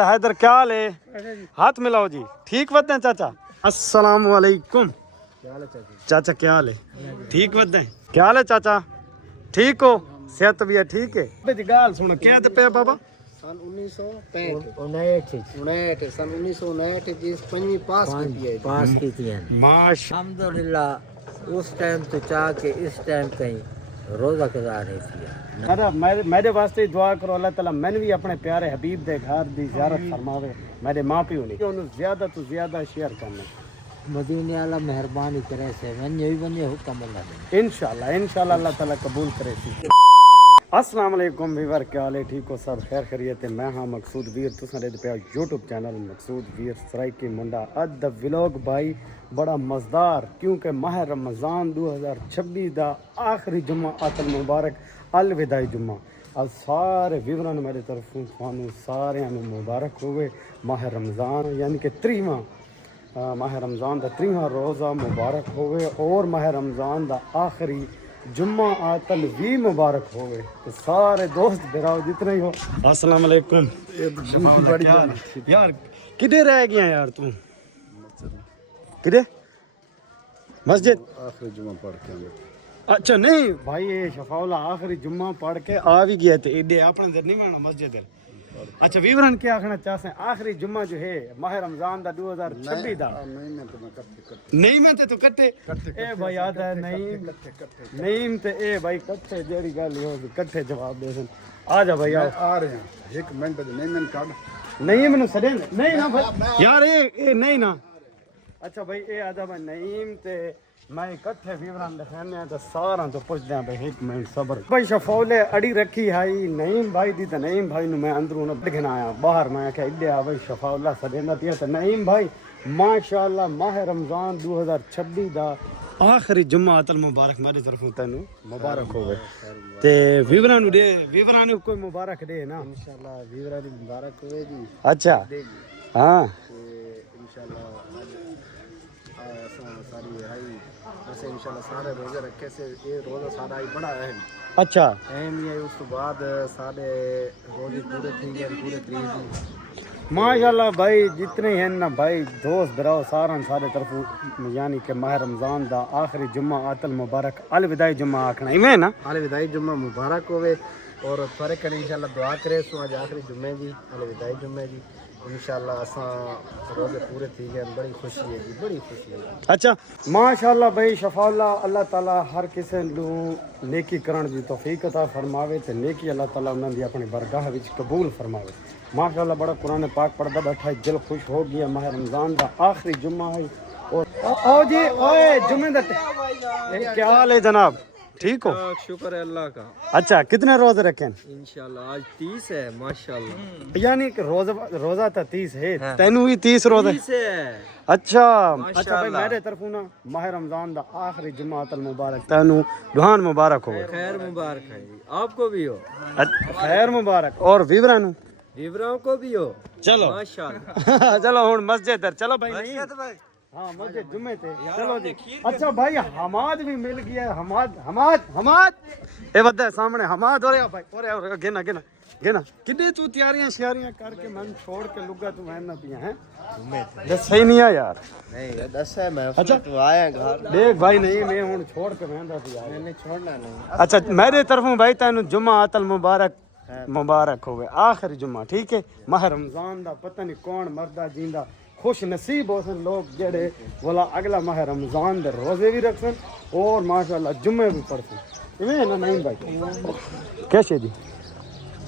حیدر کیا حال ہے؟ ہاتھ ملاؤ جی. ٹھیک بات ہے چاچا. السلام علیکم چاچا, کیا حال ہے؟ ٹھیک بات ہے. کیا حال ہے چاچا؟ ٹھیک ہو؟ صحت بھی ہے ٹھیک ہے. گال سنو کیا تے پے بابا سن 1965 سن 1959 جس پنجویں پاس کی ہے ماشاء الحمدللہ. اس ٹائم تو چاہ کے اس ٹائم کہیں روزہ قضا نہیں کیا. اللہ. میرے واسطے دعا کرو اللہ تعالیٰ میں بھی اپنے پیارے حبیب دے گھر دی زیارت فرماوے. میرے ماں پیو نے انہوں زیادہ تو زیادہ شیئر کرنا. مدینے والا مہربانی کرے سے من یہ بندے حکم اللہ دے انشاءاللہ اللہ تعالیٰ قبول کرے سی. السلام علیکم ویور, کیا حال ہے؟ ٹھیک ہو سب؟ خیر خیریت ہے. میں ہاں مقصود ویر, تساں دے پیا یوٹیوب چینل مقصود ویر سرائکی منڈا. اج دا ولاگ بھائی بڑا مزدار, کیونکہ ماہ رمضان 2026 دا آخری جمعہ آتل مبارک الوداعی جمعہ. اب سارے ویوران میرے طرفوں تھانوں سارے مبارک ہوئے. ماہ رمضان یعنی کہ 30واں ماہ رمضان دا 30واں روزہ مبارک ہوئے, اور ماہ رمضان دا آخری جمعہ آتل بھی مبارک ہوئے. تو سارے دوست براؤ جتنے ہی ہو السلام علیکم. یار کدھر رہ گیا یار تم؟ کدھر مسجد آخری جمعہ پڑھ کے اچھا نہیں بھائی, یہ شفا اللہ آخری جمعہ پڑھ کے آ بھی گیا تھے ایڈے اپنے دیر نہیں مانا مسجد دل. اچھا ویورن کیا آخنا چاہتے ہیں؟ آخری جمعہ جو ہے ماہ رمضان دا 2026 دا نہیں میں تو کٹے اے بھائی یاد ہے نہیں تے اے بھائی کٹھے جیڑی گل ہو کٹھے جواب دے سن. آ جا بھائی آ رہے ہیں ایک منٹ نہیں کٹ نہیں میں سڑے نہیں نا بھائی یار اے نہیں نا. اچھا بھائی اے آدھا میں نعیم تے میں کٹھے ویوران دکھانے ہیں تو سارا تو پوچھ دیں بھائی ایک منٹ صبر. بھائی شفولے اڑی رکھی ہائی نعیم بھائی دی تو نعیم بھائی نو میں اندروں دکھنا آیا باہر. میں کہ اڈیا بھائی شفا اللہ سدیندا پیا تو نعیم بھائی ماشاءاللہ ماہ رمضان 2026 دا آخری جمعہ اتل مبارک میرے طرفوں تینوں مبارک ہوئے. تے ویوران دے ویوران کوئی مبارک دے نا انشاءاللہ ویورا دی مبارک ہوئے جی. اچھا ہاں انشاءاللہ ساری ہائی ایسے انشاءاللہ سارے روزے رکھے سے یہ روزہ سارا ہی بڑا اہم اچھا اہم ہی ہے. اس تو بعد سارے روزے پورے تھی گئے پورے 30 دن ماشاءاللہ بھائی جتنے ہیں نا بھائی دوست براؤ سارن سارے طرف یعنی کہ ماہ رمضان دا آخری جمعہ آتل مبارک الوداعی جمعہ آکھنا ہی میں نا الوداعی جمعہ مبارک ہوئے. اور تھوڑے کنے انشاءاللہ دعا کرے سو آج آخری جمعے جی الوداعی جمعے جی. انشاءاللہ اساں روزے پورے تھی گئے, بڑی خوشی ہے جی بڑی خوشی ہے. اچھا ماشاءاللہ بھائی شفا اللہ تعالیٰ ہر کسی نوں نیکی کرن دی توفیق عطا فرماوے تے نیکی اللہ تعالیٰ انہاں دی اپنی بارگاہ وچ قبول فرماوے. ماشاءاللہ بڑا قرآن پاک پڑھدا بیٹھا ہے, دل خوش ہو گیا. ماہ رمضان دا آخری جمعہ ہے. اور او جی اوئے جمعے دا کیا حال ہے جناب؟ ٹھیک ہو؟ شکر ہے اللہ کا. اچھا کتنے روزے رکھے ہیں؟ انشاءاللہ آج 30 ہے ماشاءاللہ. یعنی کہ روزہ تا 30 ہے, تینوں بھی 30 روزے؟ 30 ہے. اچھا اچھا بھائی میرے طرفوں نا ماہ رمضان دا آخری جمعہ المبارک تینوں دہان مبارک ہو. خیر مبارک ہے جی, آپ کو بھی ہو. خیر مبارک. اور ویورانو ویوراؤں کو بھی ہو. چلو ماشاءاللہ. چلو ہن مسجد در چلو بھائی نہیں ہاں مسجد جمعے تے چلو جی. اچھا بھائی حماد بھی مل گیا ہے. حماد اے ودا سامنے حماد ہو رہا بھائی اور گنا کدے تو تیاریاں شیاریاں کر کے من چھوڑ کے لگا تو میں نہ پیا ہیں دس صحیح نہیں ہے یار. نہیں دس ہے میں اچھا تو آیا گھر دیکھ بھائی نہیں میں ہن چھوڑ کے میں دا پیا. میں نے چھوڑنا نہیں. اچھا میرے طرفوں بھائی تینوں جمعہ آتل مبارک ہوئے آخری جمعہ ٹھیک ہے. ماہ رمضان دا پتہ نہیں کون مردہ جیندا خوش نصیب ہو سن لوگ جڑے بولا اگلا ماہ رمضان دے روزے بھی رکھ سن اور ماشاءاللہ جمعے بھی پڑھ سن. ایویں نا نہیں بھائی کیسے جی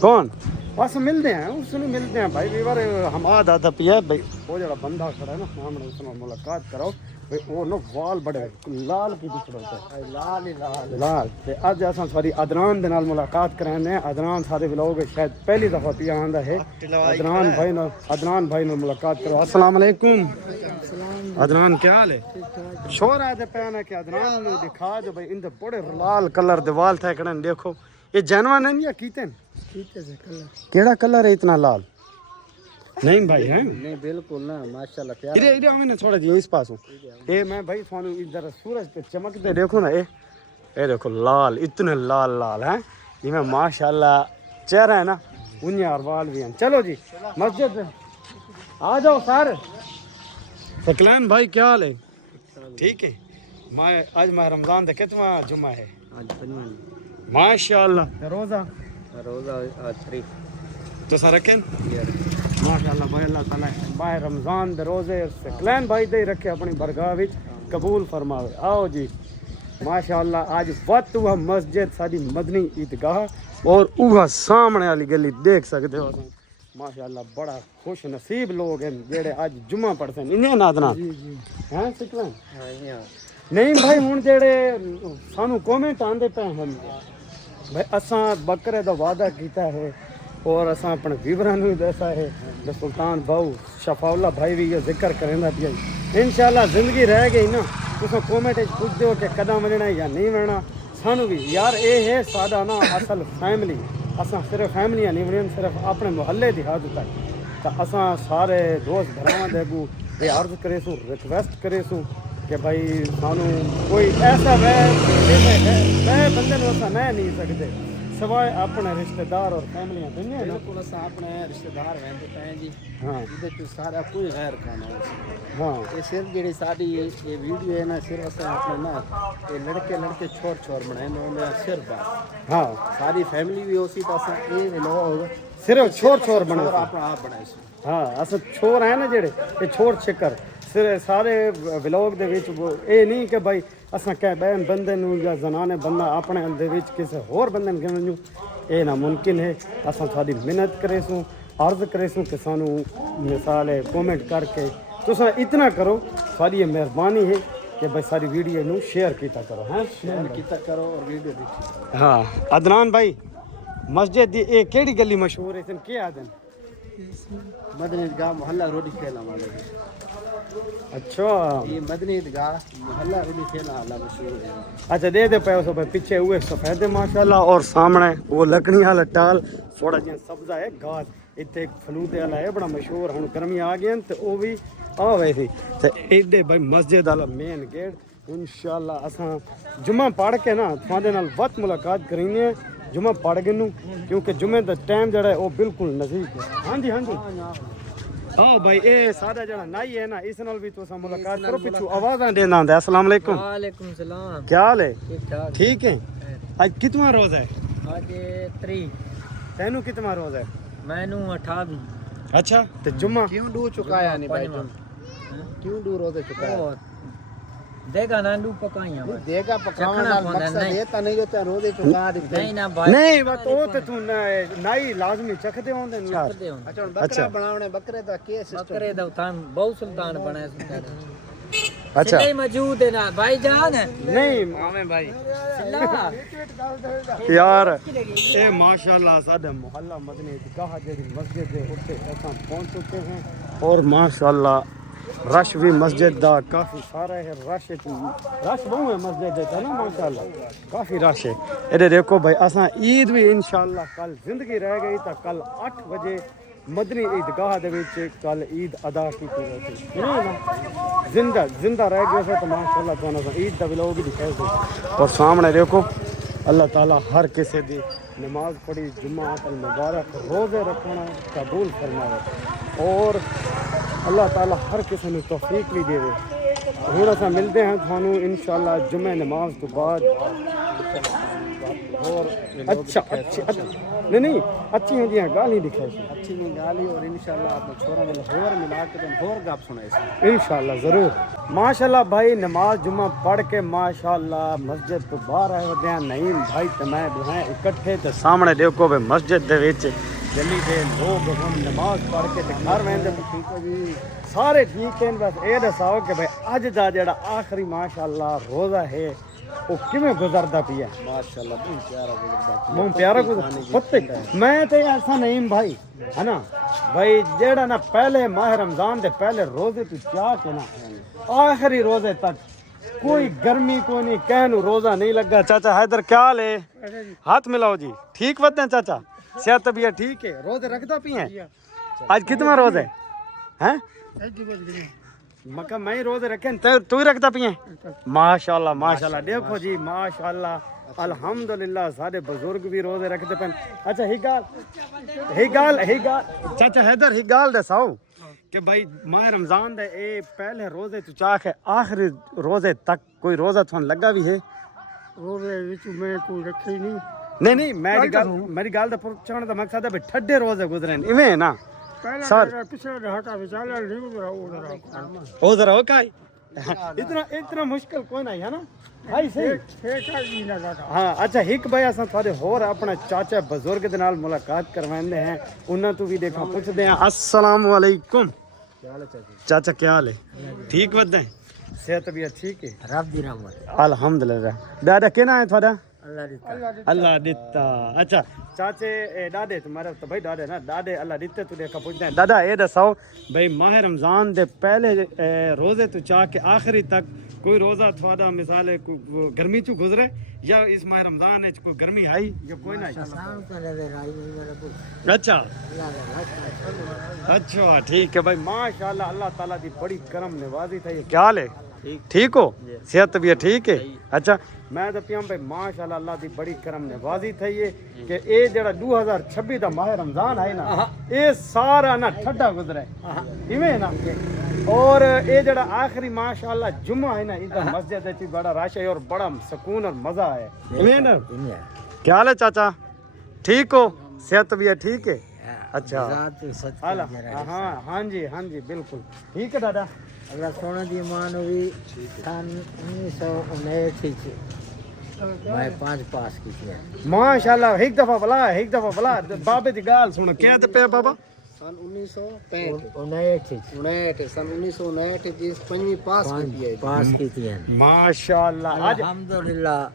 کون بس ملتے ہیں اس نے ملتے ہیں بھائی ویور حماد آتا پیا بھائی وہ جڑا بندہ کھڑا ہے نا سامنے اس نے ملاقات کراؤ بھائی وہ لوگ وال بڑے لال کی پچھڑ ہوتا ہے لال ہی لال تے اج اساں ساری عدنان دے نال ملاقات کرانے ہیں. عدنان سارے ولاگ شاید پہلی دفعہ پیا آندا ہے. عدنان بھائی نال ملاقات کرو. السلام علیکم عدنان کیا حال ہے؟ شور آتے پہنا کہ عدنان نو دکھا جو بھائی ان دے بڑے لال کلر دے وال تھے کڑن دیکھو یہ جانوان ہیں یا کیتے ہیں؟ کیڑا کلر ہے اتنا لال؟ نہیں بھائی ہیں نہیں بالکل نا ماشاءاللہ پیار. ادھر ہمیں تھوڑا جی اس پاسوں اے میں بھائی تھانو ادھر سورج پہ چمکتے دیکھو نا اے دیکھو لال اتنے لال ہیں جی میں ماشاءاللہ چہرہ ہے نا انیا اروال بھی ہیں. چلو جی مسجد آ جاؤ سر. فقلین بھائی کیا حال ہے؟ ٹھیک ہے. آج ماہ رمضان کا کتواں جمعہ ہے؟ ماشاء اللہ. روزہ روزہ 3 تو سر رکھیں ماشاء اللہ بھائی. اللہ تعالیٰ ماہ رمضان دے روزے فقلین بھائی دے رکھے اپنی برگاہ وچ قبول فرماوے. آؤ جی ماشاء اللہ. آج وقت ہوا مسجد ساری مدنی عیدگاہ اور اوہ سامنے والی گلی دیکھ سکتے ہو. ماشاء اللہ بڑا خوش نصیب لوگ ہیں جڑے اج جمعہ پڑھتے ہیں. انہیں نادنا ہیں سکلیں نہیں بھائی. ہوں جڑے سانو کومنٹ آندے پے ہیں بھائی اساں بکرے دا وعدہ کیتا ہے اور اساں اپنے ویوراں نوں دسا ہے. سلطان باؤ شفا اللہ بھائی بھی یہ ذکر کریندا پیا. انشاءاللہ زندگی رہ گئی نا تساں کومنٹ وچ پوچھ دیو کہ کداں وننا یا نہیں وننا. سانو بھی یار اے ہے ساڈا نا اصل فیملی. اساں صرف فیملیاں نہیں ونن صرف اپنے محلے دی حد تک. تا اساں سارے دوست بھراواں دے اگوں یہ عرض کرے سو ریکویسٹ کرے سو کہ بھائی سانو کوئی ایسا بندے نوں اساں نہیں سکتے سوائے اپنے رشتہ دار اور فیملیاں دنیا نا. بالکل اساں اپنے رشتہ دار ویندے پے جی. ہاں ادھر تو سارا کوئی غیر کھانا ہاں یہ صرف جڑی ساری یہ ویڈیو ہے نا صرف اساں اپنے نا یہ لڑکے چھوڑ بنائے نے صرف ہاں ساری فیملی بھی اسی پاس یہ لوگ صرف چھوڑ بنے. اپنا آپ بنائے سو. ہاں اصل چھوڑ ہیں نا جڑے یہ چھوڑ چکر سارے ولاگ دے وچ اے نہیں کہ بھائی اساں کہ بہن بندے نوں یا زنانے بندہ اپنے دے وچ کسے ہور بندے نوں کیوں اے ناممکن ہے. اساں تھوڑی محنت کرے سوں عرض کرے سوں کہ سانو مثال ہے کومنٹ کر کے تساں اتنا کرو. ساری مہربانی ہے کہ بھائی ساری ویڈیو نوں شیئر کیتا کرو. ہاں شیئر کیتا کرو اور ویڈیو دیکھو. ہاں عدنان بھائی مسجد دی اے کیڑی گلی مشہور ہے؟ کی آدن مدنی عیدگاہ محلہ روڈی کھیلا والے. اچھا یہ مدنی عیدگاہ محلہ روڈی کھیلا والا مشہور ہے. اچھا دے پیسوں پہ پیچھے ہوئے سفید ماشاءاللہ اور سامنے وہ لکڑی والا ٹال تھوڑا جہا سبزہ ہے گھاس. اتنے ایک فلودے والا ہے بڑا مشہور. ہوں گرمی آ گئی تو وہ بھی آ گئے تھی. تو ایڈے بھائی مسجد والا مین گیٹ. انشاءاللہ اساں جمعہ پڑھ کے نا تھوڑے نال وقت ملاقات کریں گے جمعہ پڑھ کے نوں کیونکہ جمعے دا ٹائم جڑا ہے وہ بالکل نزدیک ہے. ہاں جی ہاں جی ہاں بھائی اے سارا جڑا نائی ہے نا اس نال بھی تو ملاقات کرو. پچھو آوازاں دینا ہوندا. السلام علیکم. وعلیکم السلام. کیا حال ہے؟ ٹھیک ٹھاک. ٹھیک ہے. آج کتواں روزہ ہے؟ آج 3 تینوں کتواں روزہ ہے؟ مینوں 28. اچھا تو جمعہ کیوں ڈو چکایا نہیں بھائی تم کیوں ڈو روزے چکایا؟ دیگا نہ ڈو پکائیاں دیگا پکاون نال مقصد یہ تا نہیں جو تے روزے چکا دے. نہیں نہ بھائی نہیں بس او تے تو نائی لازمی چکھدے ہوندے یار. اچھا بکرا بناونے بکرے دا کی سسٹم؟ بکرے دا تھان بہت سلطان بنائے سن. اچھا نہیں موجود ہے نا بھائی جان. نہیں آویں بھائی یار اے ماشاءاللہ ساڈا محلہ مدنی عیدگاہ جڑی مسجد ہے اوتے اساں پہنچ چکے ہیں اور ماشاءاللہ رش بھی مسجد دا کافی سارا ہے. رش بہت ہے مسجد ہے نا ماشاءاللہ کافی رش ہے. ادھر دیکھو بھائی اساں عید بھی انشاءاللہ کل زندگی رہ گئی تو کل 8 بجے مدنی عیدگاہ دے وچ کل عید ادا کیتی گئی تھی. زندہ رہ گئے سے تو ماشاءاللہ تو عید دا ولاگ دکھائے تھے. اور سامنے دیکھو اللہ تعالیٰ ہر کسی دی نماز پڑھی جمعہ المبارک روزے رکھنا قبول فرمائے اور اللہ تعالیٰ ہر کسی نے توفیق بھی دے دے. ہوں اصل ملتے ہیں تھانوں انشاءاللہ جمعہ نماز تو بعد. اور اچھا نہیں اچھی ہوں گالی دکھائی سی اچھی نہیں گالی اور انشاءاللہ آپ کو چھوڑا میں ہور ملا کے تم ہور گپ سنائے سی انشاءاللہ ضرور. ماشاءاللہ بھائی نماز جمعہ پڑھ کے ماشاءاللہ مسجد تو باہر آئے ہوتے ہیں. نعیم بھائی تو میں ہیں اکٹھے تو سامنے دیکھو بھائی مسجد دے وچ گلی دے لوگ ہم نماز پڑھ کے گھر ویندے ٹھیک ہے جی سارے ٹھیک ہیں. بس یہ دساؤ کہ بھائی اج دا جڑا آخری ماشاءاللہ روزہ ہے وہ کیویں گزردا پیا؟ ماشاءاللہ بہت پیارا گزردا بہت پیارا گزردا. میں تے ایسا نعیم بھائی ہے نا بھائی جیڑا نا پہلے ماہ رمضان دے پہلے روزے تو کیا کہ نا آخری روزے تک کوئی گرمی کوئی نہیں کہنو روزہ نہیں لگا. چاچا حیدر کیا حال ہے؟ ہاتھ ملاؤ جی. ٹھیک بات ہے چاچا صحت طبیعت ٹھیک ہے؟ روزے رکھتا پی ہیں؟ آج کتنا روز ہے ہیں؟ میں ہی روزے رکھے تو ہی رکھتا پی ہیں؟ ماشاءاللہ ماشاءاللہ دیکھو جی ماشاءاللہ الحمدللہ سارے بزرگ بھی روزے رکھتے پن اچھا ہی گال چاچا حیدر ہی گال دساؤ کہ بھائی ماہ رمضان دے اے پہلے روزے تو چاہ کے آخری روزے تک کوئی روزہ تھون لگا بھی ہے روزے وچ میں کوئی رکھے نہیں نہیں میری گال دا پہنچانے دا مقصد ہے بھائی ٹھڈے روزے گزرے ایویں نا پہلا پچھلے ڈھاکا وچالا نہیں گزرا او ذرا ہو کائی اتنا مشکل کوئی نہیں ہے نا بھائی صحیح ہاں اچھا ایک بھائی اساں تھوڑے ہور اپنا چاچا بزرگ دے نال ملاقات کرواندے ہیں انہاں تو بھی دیکھا پوچھدے ہیں السلام علیکم چاچا کیا حال ہے ٹھیک ودے صحت بھی ٹھیک ہے رب دی رحمت الحمدللہ دادا کہنا ہے تھوڑا اللہ دیتا اللہ دیتا اچھا چاچے ڈاڈے تمہارا تو بھائی ڈاڈے نا ڈاڈے اللہ دیتے تو دیکھا پوچھتے ہیں دادا یہ دساؤ بھائی ماہ رمضان دے پہلے روزے تو چاہ کے آخری تک کوئی روزہ تھوڑا مثال ہے گرمی چو گزرے یا اس ماہ رمضان ہے کوئی گرمی آئی یا کوئی نہیں اچھا اچھا ٹھیک ہے بھائی ماشاءاللہ اللہ تعالیٰ دی بڑی کرم نوازی تھا یہ کیا حال ہے ٹھیک ہو صحت بھی ٹھیک ہے اچھا میں تو پیام بھائی ماشاءاللہ اللہ دی بڑی کرم نوازی تھا یہ کہ اے جڑا 2026 دا ماہ رمضان ہے نا اے سارا نا ٹھڈا گزرے ایویں نا اور اے جڑا آخری ماشاءاللہ جمعہ ہے نا ادھر مسجد ہے بڑا رش ہے اور بڑا سکون اور مزہ ہے ایویں نا کیا حال ہے چاچا ٹھیک ہو صحت بھی ٹھیک ہے اچھا ہاں جی بالکل ٹھیک ہے دادا اللہ سونا دی مان ہوئی سن 1959 میں 5 پاس کی تھی ماشاءاللہ ایک دفعہ بلا بابے دی گال سن کیا تے پے بابا سن 1965 سن 1959 جس 5ویں پاس کی تھی ماشاءاللہ الحمدللہ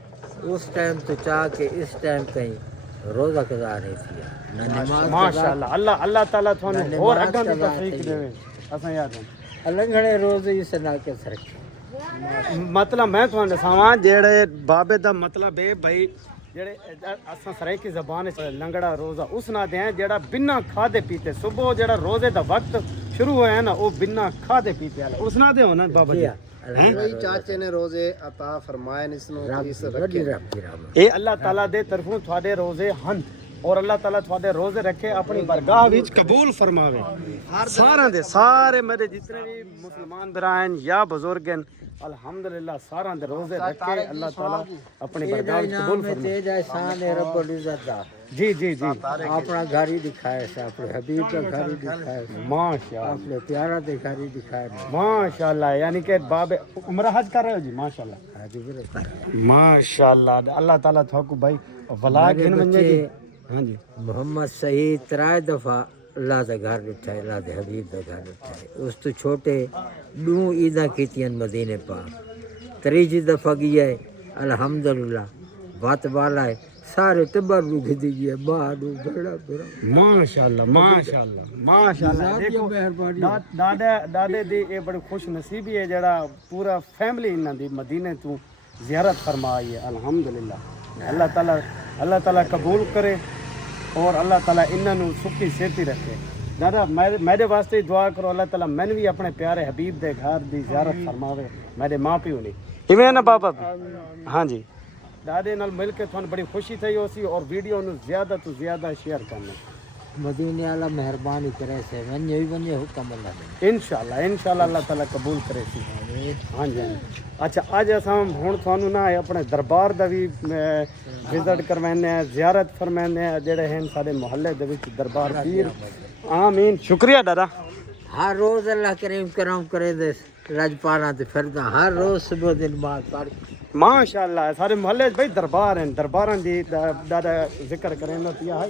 اس ٹائم تو چاہ کے اس ٹائم کہیں روزہ قضا رہی تھی ماشاءاللہ اللہ تعالیٰ تھانوں اور اگاں دی توفیق دے اساں یاد ہیں لنگڑے روزے اس نہ کے سرکے مطلب میں تھانوں دساواں جڑے بابے دا مطلب ہے بھائی جڑے اساں سرائکی زبان وچ لنگڑا روزہ اس نہ دے جڑا بنا کھادے پیتے صبح جڑا روزے دا وقت شروع ہویا ہے نا وہ بنا کھادے پیتے والا اس نہ دے ہونا بابا جی وہی چاچے نے روزے عطا فرمائے اس نو اس رکھے اے اللہ تعالیٰ دے طرفوں تھوڑے روزے ہن اور اللہ تعالیٰ تھوڑے روزے رکھے اپنی برگاہ وچ قبول فرماوے سارے میرے جتنے بھی مسلمان برائن یا بزرگ ہیں الحمدللہ سارا دے روزے رکھے اللہ تعالیٰ اپنی برگاہ وچ قبول فرماوے جائے شان رب العزت دا جی اپنا گھر ہی دکھائے سے اپنے حبیب کا گھر ہی دکھائے ماشاءاللہ اپنے پیارا دے گھر ہی دکھائے ماشاءاللہ یعنی کہ باب عمرہ حج کر رہے ہو جی ماشاءاللہ ماشاءاللہ اللہ تعالیٰ تھوکو بھائی ولا گھن منجے جی ہاں جی محمد صحیح 3 دفعہ اللہ دا گھر اٹھائے اللہ دے حبیب دا گھر اٹھائے اس تو چھوٹے 2 عیداں کیتیاں مدینے پاک 3 دفعہ گیا ہے الحمدللہ بات والا ہے سارے ٹبر نو گھدی گیا باہر بڑا ماشاءاللہ دیکھو دادے دی اے بڑی خوش نصیبی ہے جڑا پورا فیملی انہاں دی مدینے تو زیارت فرمائی ہے الحمدللہ اللہ تعالیٰ قبول کرے اور اللہ تعالیٰ انہاں نو سکھی سیتی رکھے دادا میرے واسطے دعا کرو اللہ تعالیٰ میں بھی اپنے پیارے حبیب دے گھر دی زیارت فرماوے میرے ماں پیو نے ایویں نا بابا ہاں جی دادے نال مل کے تھانوں بڑی خوشی تھی اسی اور ویڈیو نو زیادہ تو زیادہ شیئر کرنا مدینے والا مہربانی کرے سے ونجے حکم اللہ دے انشاءاللہ اللہ تعالیٰ قبول کرے سی ہاں جی اچھا اج اساں ہن تھانوں نا اپنے دربار دا بھی وزٹ کروینے ہیں زیارت فرمانے ہیں جڑے ہیں سارے محلے دے وچ دربار پیر آمین شکریہ دادا ہر روز اللہ کرم کرے دے رجپانا تے پھردا ہر روز صبح دن نماز پڑھ ماشاءاللہ سارے محلے بھائی دربار ہیں درباراں دی دادا ذکر کریں نا پیا ہے